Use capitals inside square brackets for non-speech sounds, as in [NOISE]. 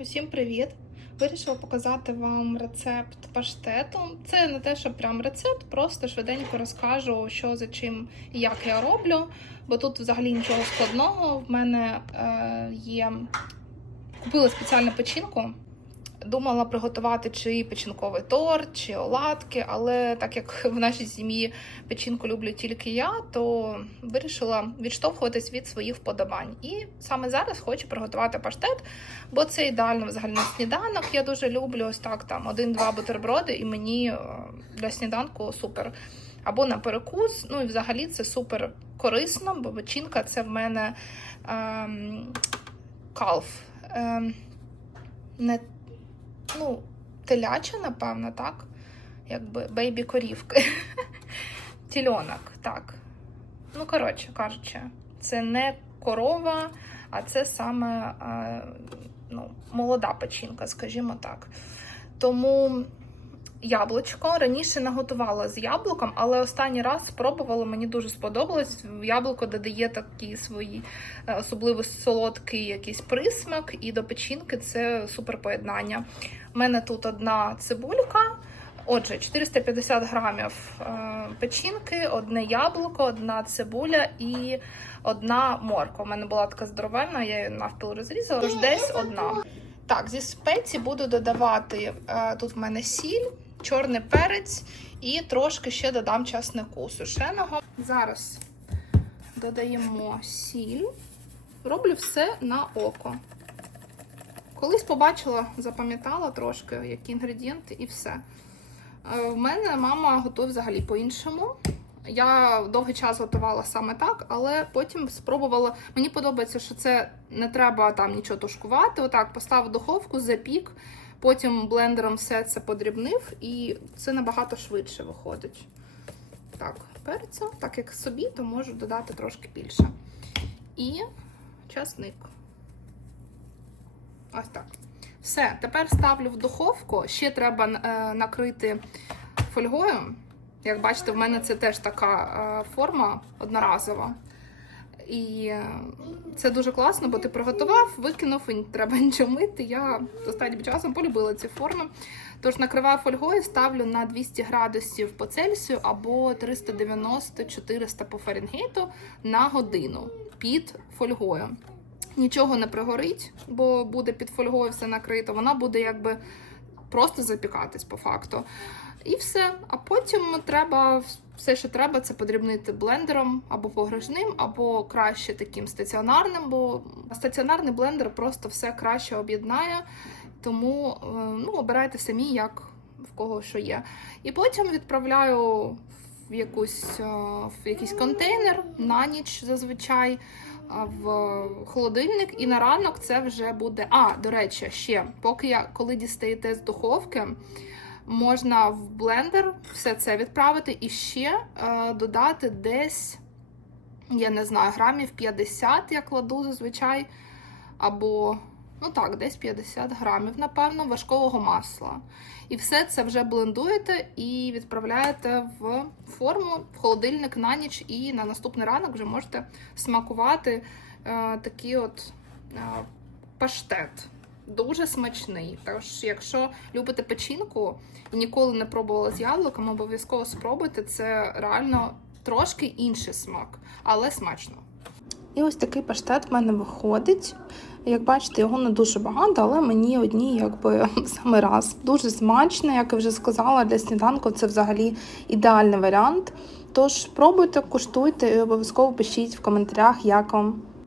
Усім привіт! Вирішила показати вам рецепт паштету. Це не те, що прям рецепт, просто швиденько розкажу, що за чим і як я роблю, бо тут взагалі нічого складного. В мене е, є купила спеціальну печінку. Думала приготувати чи печінковий торт, чи оладки, але так як [LAUGHS] в нашій сім'ї печінку люблю тільки я, то вирішила відштовхуватись від своїх вподобань. І саме зараз хочу приготувати паштет, бо це ідеально взагалі на сніданок. Я дуже люблю ось так там один-два бутерброди, і мені е, для сніданку супер. Або на перекус. Ну і взагалі це супер корисно, бо печінка це в мене ем, калф. Ем, не ну, теляча, напевно, так? Якби бейбі корівки. [LAUGHS] Тільонок, так. Ну, коротше кажучи, це не корова, а це саме е, ну, молода печінка, скажімо так. Тому яблучко раніше не готувала з яблуком, але останній раз спробувала, мені дуже сподобалось. Яблуко додає такі свої е, особливо солодкий якийсь присмак, і до печінки це супер поєднання. У мене тут одна цибулька. Отже, 450 грамів е, печінки, одне яблуко, одна цибуля і одна морква. У мене була така здоровенна, я її навпіл розрізала, тож десь одна. Так, зі спеції буду додавати е, тут в мене сіль, чорний перець і трошки ще додам часнику сушеного. Зараз додаємо сіль, роблю все на око. Колись побачила, запам'ятала трошки, які інгредієнти, і все. Е, В мене мама готує взагалі по-іншому. Я довгий час готувала саме так, але потім спробувала. Мені подобається, що це не треба там нічого тушкувати. Отак поставив духовку, запік, потім блендером все це подрібнив, і це набагато швидше виходить. Так, перцю, так як собі, то можу додати трошки більше. І часник. Ось так. Все, тепер ставлю в духовку. Ще треба е, накрити фольгою. Як бачите, в мене це теж така е, форма одноразова. І е, це дуже класно, бо ти приготував, викинув і не треба [LAUGHS] нічого мити. Я останнім часом полюбила ці форми. Тож накриваю фольгою, ставлю на 200 градусів по Цельсію або 390-400 по Фаренгейту на годину під фольгою. Нічого не пригорить, бо буде під фольгою все накрито. Вона буде якби просто запікатись по факту. І все. А потім треба все, що треба, це подрібнити блендером або погружним, або краще таким стаціонарним, бо стаціонарний блендер просто все краще об'єднає. Тому е, ну, обирайте самі, як в кого що є. І потім відправляю в якусь е, в якийсь контейнер на ніч зазвичай. В холодильник, і на ранок це вже буде. А, до речі, ще поки я коли дістаєте з духовки, можна в блендер все це відправити і ще е, додати десь, я не знаю, грамів 50 я кладу зазвичай, або, ну так, десь 50 грамів, напевно, важкового масла. І все це вже блендуєте і відправляєте в форму, в холодильник на ніч, і на наступний ранок вже можете смакувати е, такий от е, паштет. Дуже смачний. Тож, якщо любите печінку і ніколи не пробували з яблуком, обов'язково спробуйте. Це реально трошки інший смак, але смачно. І ось такий паштет в мене виходить. Як бачите, його не дуже багато, але мені одні, якби [LAUGHS] саме раз. Дуже смачно, як я вже сказала, для сніданку це взагалі ідеальний варіант. Тож пробуйте, куштуйте і обов'язково пишіть в коментарях, як вам.